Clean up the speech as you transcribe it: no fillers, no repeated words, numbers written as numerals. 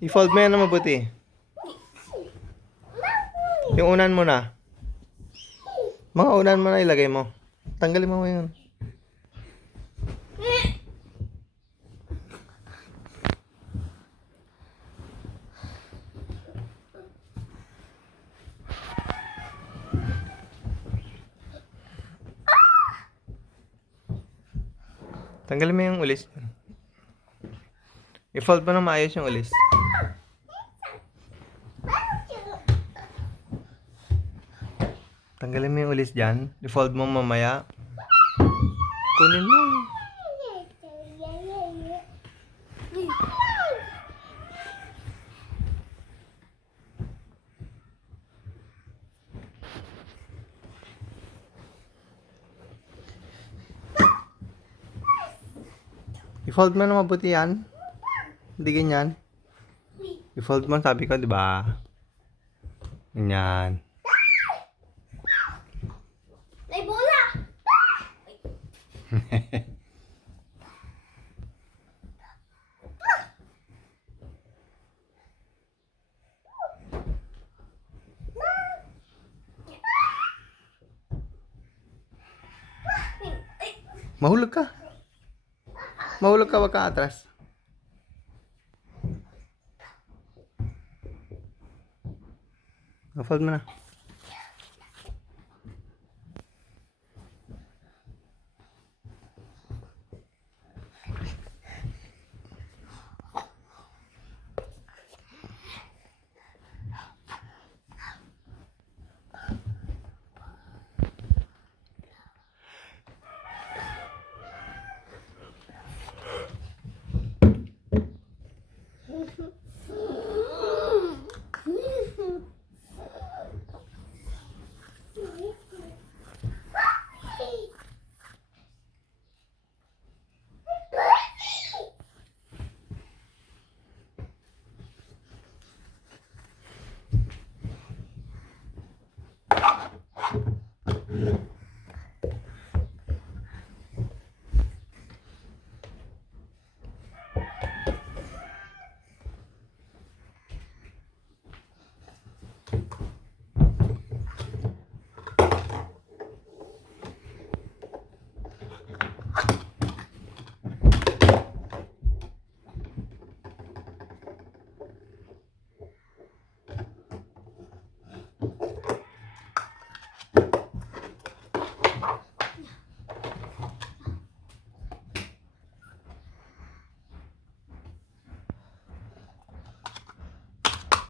I-fold mo yan na mabuti. Yung unan mo na. Mga unan mo na ilagay mo. Tanggalin mo yun. Tanggalin mo yung ulis. I-fold mo na maayos yung ulis. Tanggalin mo yung ulis dyan. I-fold mo mamaya. Kunin mo. I-fold mo na mabuti yan. Hindi ganyan. I-fold mo, sabi ko, di ba? Ganyan. Ay, bola! Mahulog ka. Mahulog ka, wag ka atras. I-fold mo na.